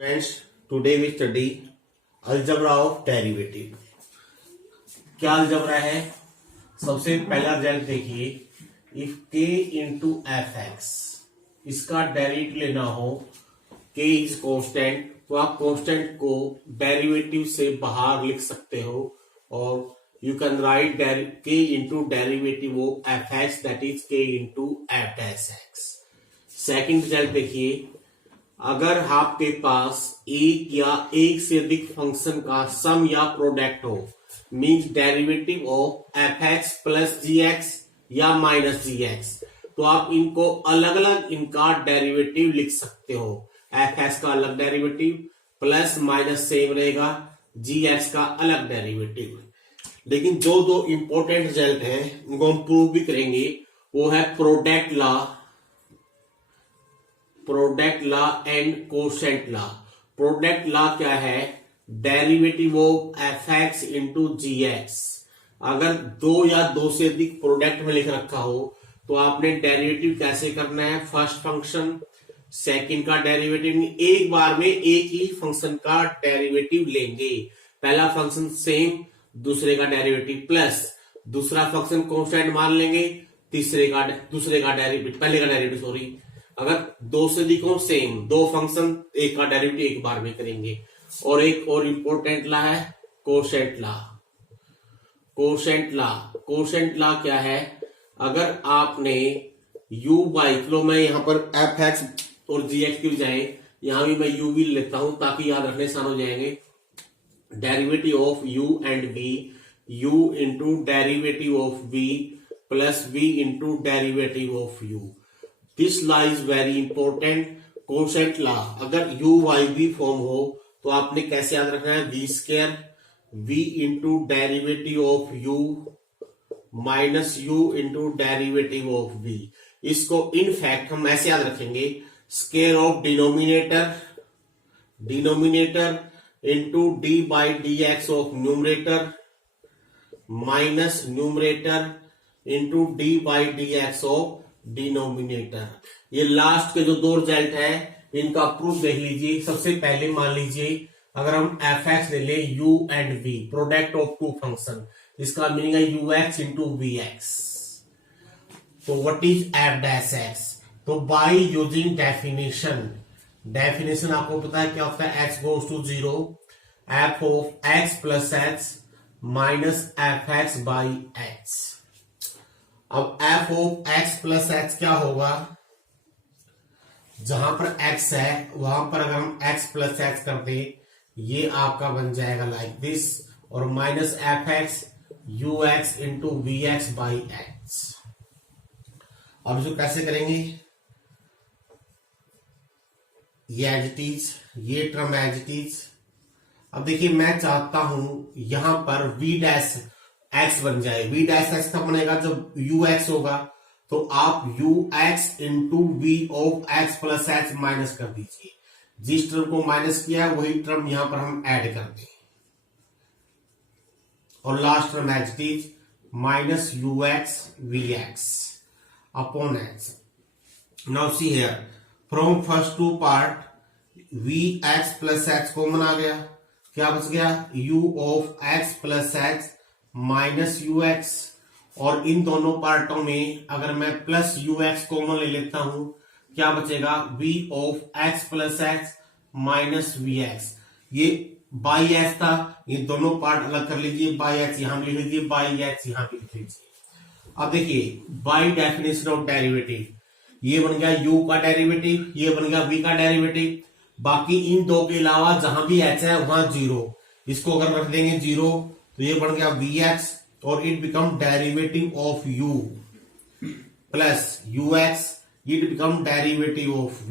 Friends, today we study algebra of derivative. क्या algebra है? सबसे पहला रिजल्ट देखिए, if k into F x इसका डेरिवेटिव लेना हो, k इज कांस्टेंट, तो आप कांस्टेंट को डेरिवेटिव से बाहर लिख सकते हो और you can write k into derivative of F x, that is k into F dash x. Second result देखिए, अगर आपके पास एक या एक से अधिक फंक्शन का सम या प्रोडक्ट हो, means derivative of F X plus G X या माइनस जी एक्स, तो आप इनको अलग अलग इनका डेरिवेटिव लिख सकते हो. एफ एक्स का अलग डेरिवेटिव प्लस माइनस सेम रहेगा, जी एक्स का अलग डेरिवेटिव. लेकिन जो दो इंपॉर्टेंट रिजल्ट है उनको हम प्रूव भी करेंगे, वो है product law and quotient law. Product law क्या है? Derivative of F X into G X. अगर दो या दो से अधिक प्रोडक्ट में लिख रखा हो तो आपने डेरिवेटिव कैसे करना है? फर्स्ट फंक्शन सेकंड का डेरिवेटिव, एक बार में एक ही फंक्शन का डेरिवेटिव लेंगे. पहला फंक्शन सेम, दूसरे का डेरिवेटिव प्लस, दूसरा फंक्शन कांस्टेंट मान लेंगे, दूसरे का डेरिवेटिव पहले का डेरिवेटिव सॉरी. अगर दो से अधिक हो सेम, दो फंक्शन एक का डेरिवेटिव एक बार में करेंगे. और एक और इंपॉर्टेंट लॉ है कोशेंट लॉ क्या है? अगर आपने u बाई, चलो मैं यहाँ पर एफ एक्स और जी एक्स की बजाय यहां भी मैं u भी लेता हूं ताकि याद रखने आसान हो जाएंगे. Derivative of u and v, u into derivative of v plus v into derivative of u. This law is very important. Quotient law, अगर u y v फॉर्म हो तो आपने कैसे याद रखना है? v square v into derivative of u minus u into derivative of v. इसको in fact हम ऐसे याद रखेंगे, square of denominator into D by D X of numerator minus numerator into D by D X of denominator. ये last के जो दो result है इनका प्रूफ देख लीजिए. सबसे पहले मान लीजिए अगर हम एफ एक्स ले लें u and v, product of two function, इसका मीनिंग है u X into V X. तो what is F dash X? तो बाई यूजिंग डेफिनेशन आपको पता है क्या होता है? x goes to 0, F of x plus X minus F X by X. अब f of x plus X क्या होगा? जहां पर x है वहां पर अगर हम x प्लस एक्स कर दे, ये आपका बन जाएगा लाइक दिस, और minus F X U X into V X by X. अब इसको कैसे करेंगे? ये एज इट इज, ये टर्म एज इट इज. अब देखिए मैं चाहता हूं यहां पर v डैश एक्स बन जाए. v डैश एक्स कब बनेगा? जब u एक्स होगा. तो आप u X into V of X plus X minus कर दीजिए. जिस टर्म को माइनस किया है वही टर्म यहां पर हम ऐड कर दें, और last term as it is minus U X V X upon X. Now see here, from first two part V X plus X common आ गया. क्या बच गया? u of X plus X minus U X. और इन दोनों पार्टों में अगर मैं प्लस यू एक्स कॉमन ले लेता हूं, क्या बचेगा? v of X plus X minus V X. ये बाई एक्स था, ये दोनों पार्ट अलग कर लीजिए. बाई एक्स यहां भी लिख लीजिए, बाई एक्स यहां भी लिख लीजिए. अब देखिए बाई डेफिनेशन ऑफ डेरिवेटिव, ये बन गया u का डेरिवेटिव, ये बन गया v का डेरिवेटिव. बाकी इन दो के अलावा जहां भी h है वहां 0, इसको अगर रख देंगे 0 तो ये बन गया वी एक्स, और it become derivative of u plus you x, it become derivative of v.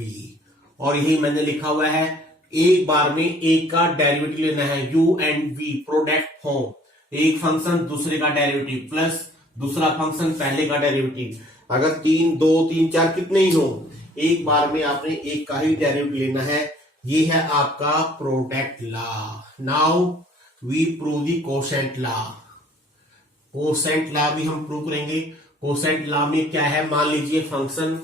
और यही मैंने लिखा हुआ है, एक बार में एक का डेरिवेटिव लेना है. u and v product form, एक फंक्शन दूसरे का डेरिवेटिव प्लस दूसरा फंक्शन पहले का डेरिवेटिव. अगर 3 2 3 4 कितने ही हो, एक बार में आपने एक का ही डेरिवेटिव लेना है. ये है आपका product law. Now we prove the quotient law. Quotient law भी हम प्रूव करेंगे. कोशेंट लॉ में क्या है? मान लीजिए फंक्शन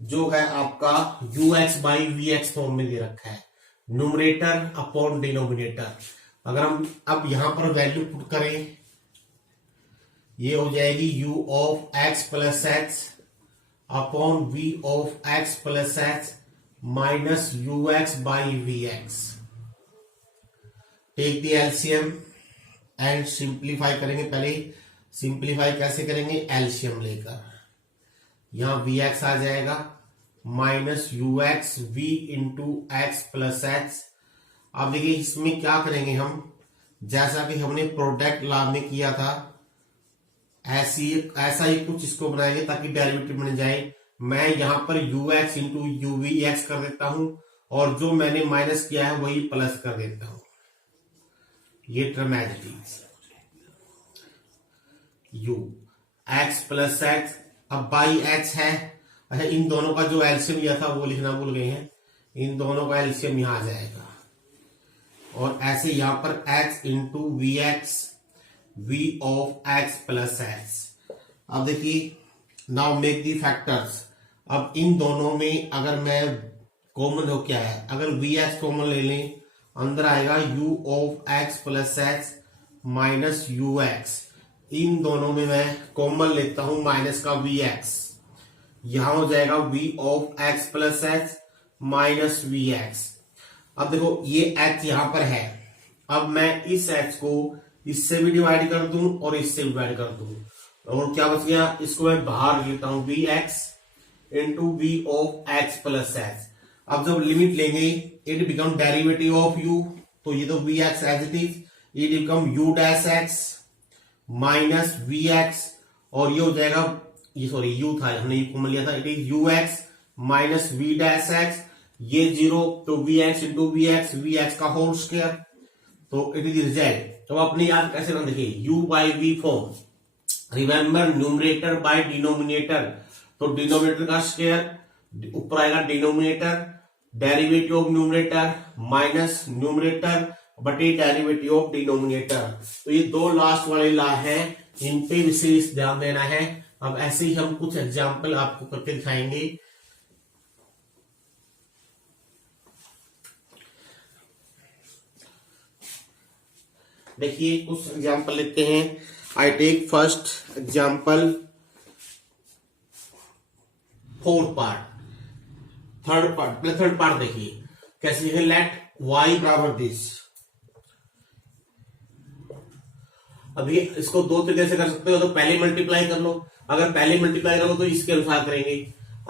जो है आपका U X by V X form में दे रखा है. Numerator upon denominator. अगर हम अब यहां पर वैल्यू पुट करें, ये हो जाएगी u of x plus H upon v of x plus H minus U X by V X. Take the LCM and simplify करेंगे। पहले सिंप्लीफाई कैसे करेंगे, एलसीएम लेकर। यहां वी एक्स आ जाएगा minus U X V into X plus H. अब देखिए इसमें क्या करेंगे हम, जैसा कि हमने प्रोडक्ट लॉ में किया था ऐसा ही कुछ इसको बनाएंगे ताकि डेरिवेटिव बन जाए। मैं यहां पर U X into U V X कर देता हूं और जो मैंने माइनस किया है वही प्लस कर देता हूं। ये term as it is U X plus X, अब बाई एच है। अच्छा, इन दोनों का जो एलसीएम लिया था वो लिखना भूल गए हैं, इन दोनों का एलसीएम यहां आ जाएगा और ऐसे यहां पर x into V X V of x plus X. अब देखिए नाउ मेक दी फैक्टर्स। अब इन दोनों में अगर मैं कॉमन हो क्या है, अगर वी एक्स कॉमन ले लें अंदर आएगा u of x plus X minus U X. इन दोनों में मैं कॉमन लेता हूं माइनस का वी एक्स, यहां हो जाएगा v of x plus X minus V X. अब देखो ये x यहां पर है, अब मैं इस x को इससे भी डिवाइड कर दूं और इससे भी डिवाइड कर दूं और क्या बच गया, इसको मैं बाहर लेता हूं V X into V of X plus X. अब जब लिमिट लेंगे it become derivative of u, तो ये तो V X as it is, it become u dash X minus V X और ये हो जाएगा, ये सॉरी u था हमने ये कॉमन लिया था, it is u X minus V dash X. ये जीरो तो V X into V X का होल स्क्वायर, तो इट इज रिजल्ट। तो अपने याद कैसे ना देखिए u by V form, remember numerator by denominator, तो डिनोमिनेटर का स्क्वायर ऊपर आएगा denominator, derivative of numerator minus numerator बटे डेरिवेटिव ऑफ डिनोमिनेटर। तो ये दो लास्ट वाले ला हैं, इन पे विशेष ध्यान देना है। अब ऐसे ही हम कुछ एग्जाम्पल आपको करके दिखाएंगे। देखिए कुछ एग्जाम्पल लेते हैं। I take first example fourth part, third part देखिए कैसे लिखे, लेट y बराबर दिस। अब ये इसको दो तरीके से कर सकते हो, तो पहले मल्टीप्लाई कर लो, अगर पहले मल्टीप्लाई करोगे तो इसके अनुसार करेंगे,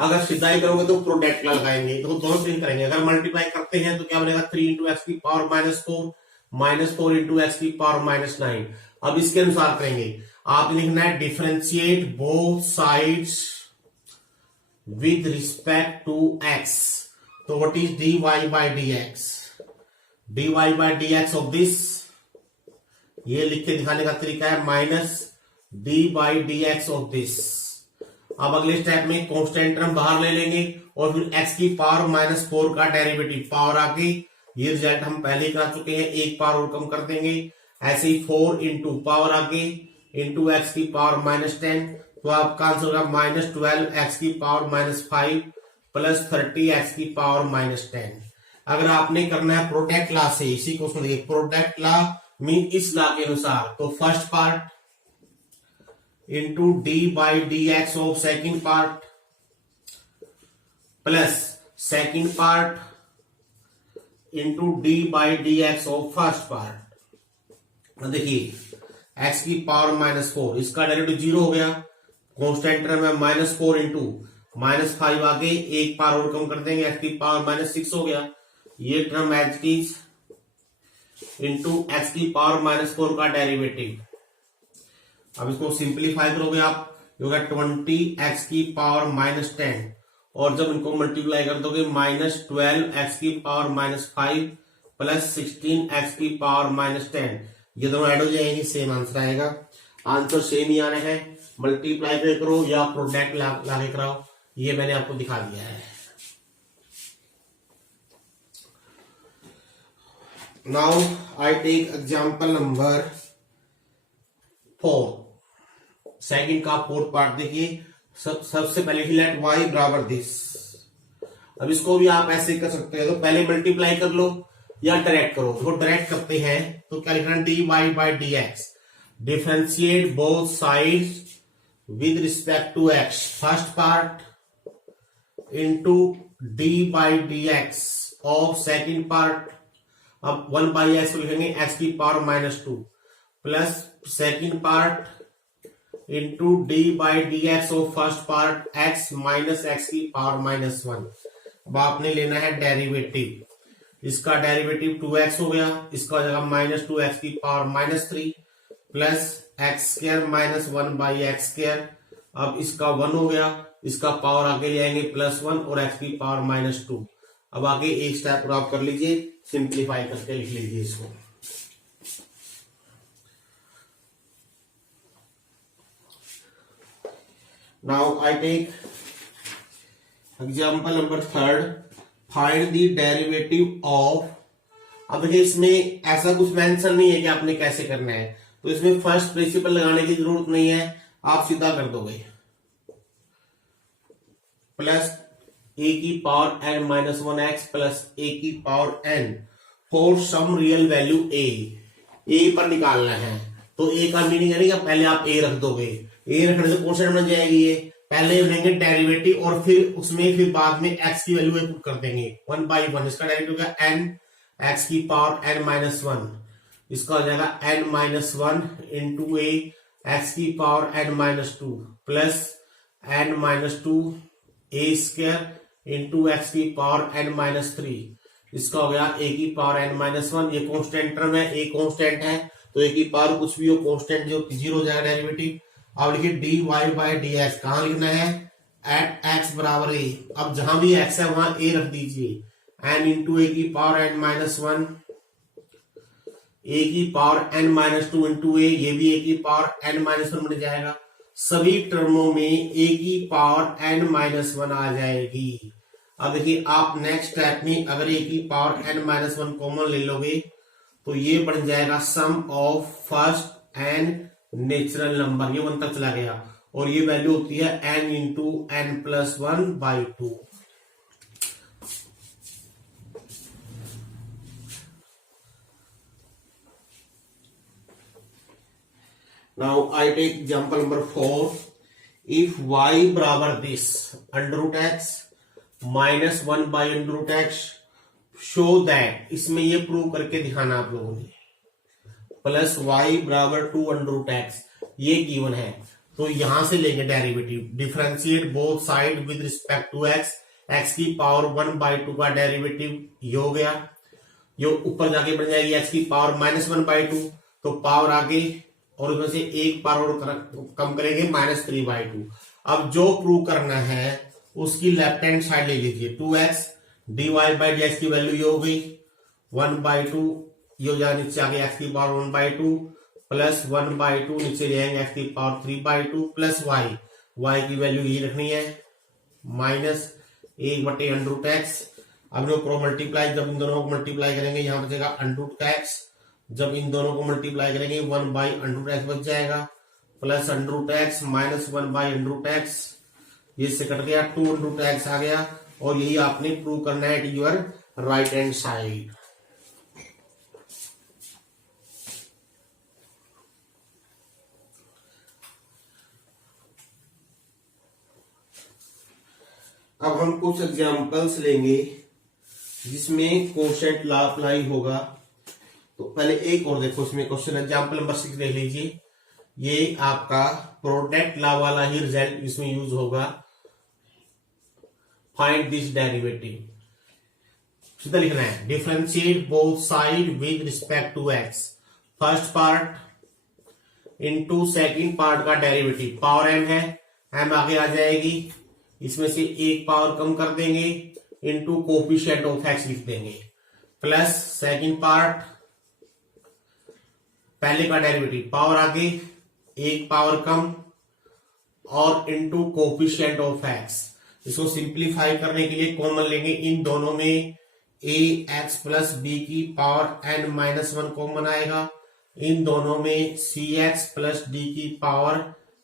अगर सीधा ही करोगे तो प्रोडक्ट लगाएंगे, तो दोनों तरीके करेंगे। अगर मल्टीप्लाई करते हैं तो क्या बनेगा 3 इंटू एक्स की पावर माइनस 4 इंटू एक्स की पावर माइनस 9। अब इसके अनुसार करेंगे, आप लिखना है differentiate both sides with respect to x, तो what is dy by dx, dy by dx of this, ये लिख के दिखाने का तरीका है minus d by dx of this. अब अगले स्टेप में कांस्टेंट टर्म बाहर ले लेंगे और फिर x की पावर माइनस 4 का डेरिवेटिव पावर आगे, ये रिजल्ट हम पहले ही कर चुके हैं, एक पावर और कम कर देंगे। ऐसे ही 4 इंटू पावर आगे इंटू एक्स की पावर माइनस 10, तो आपका आंसर होगा माइनस 12 एक्स की पावर माइनस 5 प्लस 30 एक्स की पावर माइनस 10। अगर आपने करना है प्रोडक्ट लॉ से, इसी को सुनिए, प्रोडक्ट लॉ मीन इस लॉ के अनुसार, तो first part into D by D X of second part plus second part into D by D X of first part. देखिए x की पावर माइनस 4, इसका डेरिवेटिव 0 हो गया, कांस्टेंट टर्म है माइनस 4 इंटू माइनस 5 आगे एक पावर और कम कर देंगे, x की पावर माइनस 6 हो गया, ये term as is into X की पावर माइनस 4 का डेरिवेटिव। अब इसको सिंप्लीफाई करोगे आप, ये होगा 20 एक्स की पावर माइनस 10 और जब इनको मल्टीप्लाई कर दोगे माइनस 12 एक्स की पावर माइनस 5 प्लस 16 एक्स की पावर माइनस 10, ये दोनों ऐड हो जाएंगे, सेम आंसर आएगा। आंसर सेम ही आने हैं, मल्टीप्लाई पे करो या प्रोडक्ट लाके कराओ, ये मैंने आपको दिखा दिया है। Now I take example number 4, second का फोर्थ पार्ट। देखिए सबसे पहले लेट y बराबर दिस, अब इसको भी आप ऐसे कर सकते हैं, तो पहले मल्टीप्लाई कर लो या डायरेक्ट करो। तो डायरेक्ट करते हैं तो क्या लिखना, dy by D X, differentiate both sides with respect to x, first part into D by D X of second part. अब 1 बाई एक्स लिखेंगे x की power -2 plus second part into D by D X of first part x minus X की power -1। अब आपने लेना है derivative, इसका derivative 2x हो गया, इसका हो जाएगा -2x की power -3 plus x square minus 1 by x square. अब इसका 1 हो गया, इसका पावर आगे ले आएंगे +1 और x की पावर -2। अब आगे एक स्टेप और आप कर लीजिए, सिंप्लीफाई करके लिख लीजिए इसको। Now I take example number 3, find the derivative of. अब देखिए इसमें ऐसा कुछ मेंशन नहीं है कि आपने कैसे करना है, तो इसमें फर्स्ट प्रिंसिपल लगाने की जरूरत नहीं है, आप सीधा कर दोगे प्लस a की power n minus 1x plus a की power n for some real value a पर निकालना है। तो a का मीनिंग है कि पहले आप a रख दोगे, a रखने से कॉन्स्टेंट बन जाएगी ये, पहले लेंगे डेरिवेटिव और फिर उसमें फिर बाद में x की वैल्यू पुट कर देंगे 1 बाई 1। इसका डेरिवेटिव क्या, n x की पावर n माइनस 1, इसका हो जाएगा n minus 1 into a x की power n minus 2 plus n minus 2 a square into X की पावर n माइनस 3, इसका हो गया a की पावर n माइनस 1। ये कॉन्स्टेंट टर्म है, a कॉन्स्टेंट है तो a की पावर कुछ भी हो कॉन्स्टेंट जो 0 हो जाएगा डेरिवेटिव। अब लिखिए dy बाई डी एक्स, कहां लिखना है, एट x बराबर a। अब जहां भी x है वहां a रख दीजिए, n इंटू a की पावर n माइनस 1, a की power n minus 2 into a, ये भी a की पावर n माइनस 1 बन जाएगा। सभी टर्मों में a की पावर n माइनस 1 आ जाएगी। अब देखिए आप नेक्स्ट स्टेप में अगर a की पावर n माइनस 1 कॉमन ले लोगे तो ये बन जाएगा sum of first n natural number, ये 1 तक चला गया और ये वैल्यू होती है n into n plus 1 by 2। Now I take example number 4. If y बराबर this √x minus 1 by √x, show that, इसमें ये प्रूव करके दिखाना आप लोगों ने, प्लस y बराबर 2 √x, ये गिवन है। तो यहां से लेंगे derivative, differentiate both side with respect to x, x की पावर 1 बाई 2 का डेरिवेटिव ये हो गया, ये ऊपर जाके बन जाएगी x की पावर -1 बाई 2, तो पावर आगे और उसमें से एक पावर और कम करेंगे -3 बाई 2। अब जो प्रूव करना है उसकी लेफ्ट हैंड साइड ले लीजिए, 2x dy by D x की वैल्यू ये हो गई 1 बाई 2, ये हो जाएगा नीचे आगे x की पावर 1 बाई 2 प्लस 1 बाई 2, नीचे ले आएंगे x की पावर 3 बाई 2 प्लस y की वैल्यू ये रखनी है -1/√x। अब इनको मल्टीप्लाई, जब इन दोनों को मल्टीप्लाई करेंगे यहाँ बचेगा √x, जब इन दोनों को मल्टीप्लाई करेंगे 1 बाई √x बच जाएगा plus √x minus 1 by √x, ये से कट गया 2 √x आ गया और यही आपने प्रूव करना है at your right hand side. अब हम कुछ एग्जांपल्स लेंगे जिसमें कोशेंट लॉ अप्लाई होगा। तो पहले एक और देखो, इसमें क्वेश्चन एग्जांपल नंबर 6 देख लीजिए, ये आपका प्रोडक्ट लॉ वाला ही रिजल्ट इसमें यूज होगा। फाइंड दिस डेरिवेटिव, सीधा लिखना है, differentiate both side with respect to x, first part into second part का डेरिवेटिव, पावर m है, m आगे आ जाएगी, इसमें से एक पावर कम कर देंगे इनटू कोफिशिएंट ऑफ x लिख देंगे, प्लस सेकंड पार्ट पहले का डेरिवेटिव, पावर आगे एक पावर कम और इनटू कोफिशिएंट ऑफ x। इसको सिंप्लीफाई करने के लिए कॉमन लेंगे, इन दोनों में ax प्लस b की पावर n माइनस 1 कॉमन आएगा, इन दोनों में cx प्लस d की पावर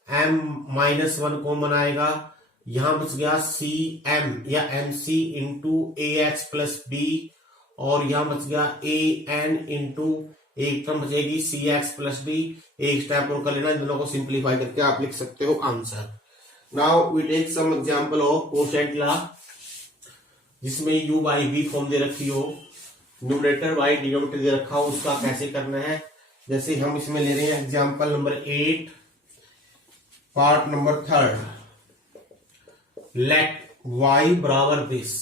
m माइनस 1 कॉमन आएगा, यहां बच गया सी एम या एम सी इंटू ए एक्स प्लस बी, और यहां बच गया ए एन इंटू एक टर्म बचेगी सी एक्स प्लस बी। एक स्टेप और कर लेना, इन दोनों को सिंप्लीफाई करके आप लिख सकते हो answer. Now we take some example of quotient law, जिसमें u बाई v फॉर्म दे रखी हो, न्यूमरेटर बाई डिनोमिनेटर दे रखा हो, उसका कैसे करना है। जैसे हम इसमें ले रहे हैं example number 8 part number 3, let y बराबर दिस।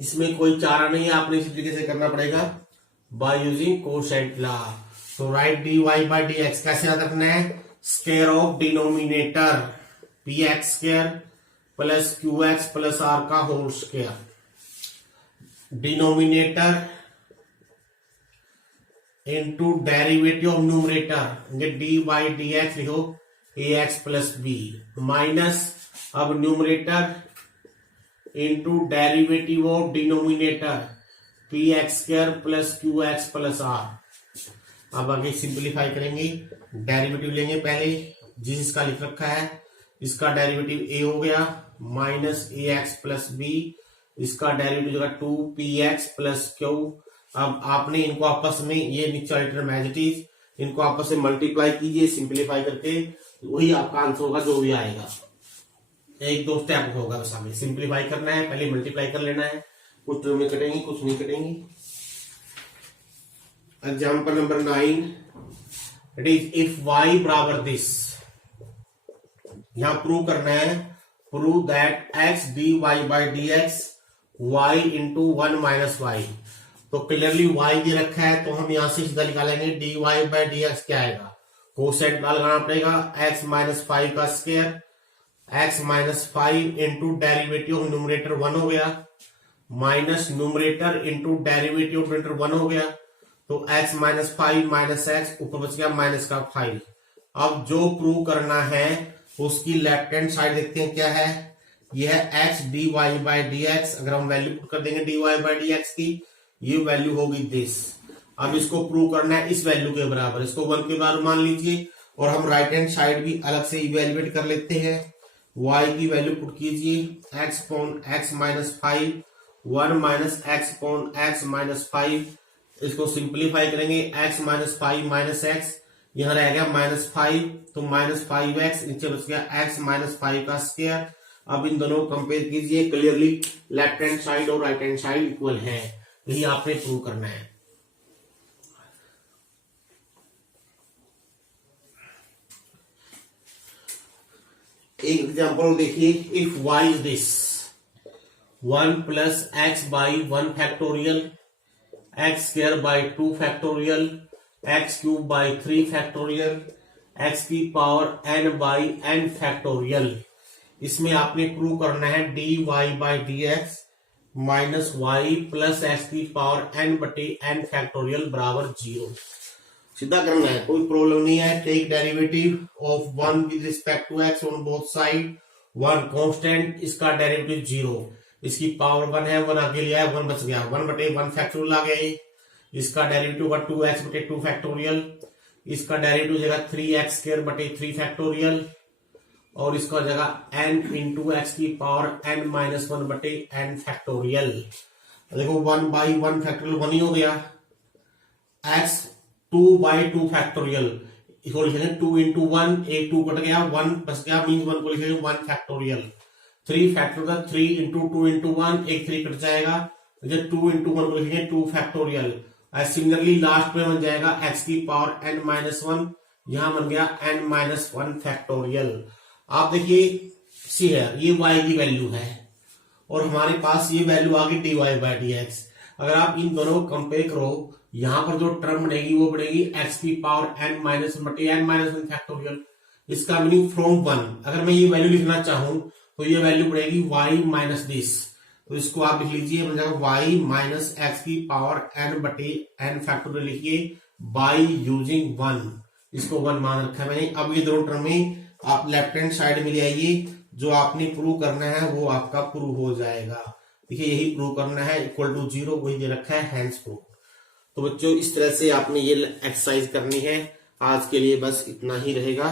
इसमें कोई चारा नहीं है, आपने इसी तरीके से करना पड़ेगा बाय यूजिंग कोसेंट लॉ। तो राइट dy बाई dx कैसे याद रखना है, square of denominator px square plus qx plus r का whole square, denominator into derivative of numerator, D by D X लिखो ax प्लस बी, माइनस अब numerator into derivative of denominator P X square plus Q X plus R. अब आगे simplify करेंगे, derivative लेंगे पहले, जिसका लिख रखा है इसका डेरिवेटिव ए हो गया माइनस ए एक्स प्लस बी, इसका डेरिवेटिव जगह 2px प्लस क्यू। अब आपने इनको आपस में, ये नीचे वाली टर्म एज इट इज, इनको आपस में मल्टीप्लाई कीजिए सिंप्लीफाई करके, वही आपका आंसर होगा जो भी आएगा। एक दो स्टेप होगा बस, हमें सिंप्लीफाई करना है, पहले मल्टीप्लाई कर लेना है, कुछ टर्म में कटेंगी कुछ नहीं कटेंगी। Example number 9, it is if y बराबर दिस, यहां प्रूव करना है, prove that x dy by D X y into 1 minus Y. तो क्लियरली y दे रखा है, तो हम यहां से सीधा निकालेंगे dy बाई डी एक्स क्या आएगा, कोसेंट लगाना पड़ेगा, x माइनस 5 का square, x minus 5 into derivative of numerator 1 हो गया, minus numerator into derivative of numerator 1 हो गया, तो x माइनस 5 माइनस x, ऊपर बच गया माइनस का 5। अब जो प्रूव करना है उसकी लेफ्ट हैंड साइड देखते हैं क्या है, यह है x dy by D x. अगर हम वैल्यू पुट कर देंगे dy बाई डी एक्स की, ये वैल्यू होगी दिस। अब इसको प्रूव करना है इस वैल्यू के बराबर, इसको 1 के बराबर मान लीजिए, और हम राइट हैंड साइड भी अलग से इवेल्युएट कर लेते हैं। y की वैल्यू पुट कीजिए, x upon x minus 5, 1 minus x upon x minus 5, इसको सिंप्लीफाई करेंगे, x माइनस 5 माइनस x, यहां रह गया माइनस 5, तो माइनस 5x, नीचे बच गया x माइनस 5 का स्क्वायर। अब इन दोनों को कंपेयर कीजिए, क्लियरली लेफ्ट हैंड साइड और राइट हैंड साइड इक्वल है, यही आपने प्रूव करना है। एक एग्जांपल देखिए, if y is this 1 plus x by 1 factorial, x square by 2 factorial, x cube by 3 factorial, x की power n by n factorial. इसमें आपने प्रूव करना है dy by D X minus Y plus x की power n बटे n factorial बराबर 0। सीधा करना है, कोई प्रॉब्लम नहीं है। Take derivative of 1 with respect to x on both side, 1 constant, इसका डेरिवेटिव 0, इसकी पावर 1 है, 1 आगे लिया है, 1 बच गया, 1 बटे 1 फैक्टोरियल आ गया, इसका डेरिवेटिव होगा 2x बटे 2 फैक्टोरियल, इसका डेरिवेटिव जगह 3x स्क्वायर बटे 3 फैक्टोरियल, और इसका जगह n इंटू एक्स की पावर n माइनस 1 बटे n फैक्टोरियल। देखो 1 बाई 1 फैक्टोरियल 1 ही हो गया, x 2 बाई 2 फैक्टोरियल, इसको लिखेंगे 2 इंटू 1, एक 2 कट गया, 1 बच गया, मीन्स 1 को लिखेंगे 1 फैक्टोरियल, 3 फैक्टोरियल 3 इंटू 2 इंटू 1, एक 3 कट जाएगा, 2 इंटू 1 को लिखेंगे 2 फैक्टोरियल। सिमिलरली लास्ट में बन जाएगा x की पावर n माइनस 1, यहां बन गया n माइनस 1 फैक्टोरियल। आप देखिए सी है, ये y की वैल्यू है और हमारे पास ये वैल्यू आ गई dy बाई डी एक्स। अगर आप इन दोनों को कंपेयर करो, यहां पर जो टर्म बनेगी वो बनेगी x की पावर n माइनस 1 बटे n माइनस 1 फैक्टोरियल। इसका मीनिंग फ्रॉम 1, अगर मैं ये वैल्यू लिखना चाहूं तो ये वैल्यू पड़ेगी y माइनस दिस, तो इसको आप लिख लीजिए, बन जाएगा y माइनस एक्स की पावर n बटे n फैक्टोरियल लिखिए बाई यूजिंग 1, इसको 1 मान रखा है मैंने। अब ये दोनों टर्म में आप लेफ्ट हैंड साइड में ले आइए, जो आपने प्रूव करना है वो आपका प्रूव हो जाएगा। देखिए यही प्रूव करना है, इक्वल टू 0 वही दे रखा है, हैंस प्रूव। तो बच्चों इस तरह से आपने ये एक्सरसाइज करनी है। आज के लिए बस इतना ही रहेगा।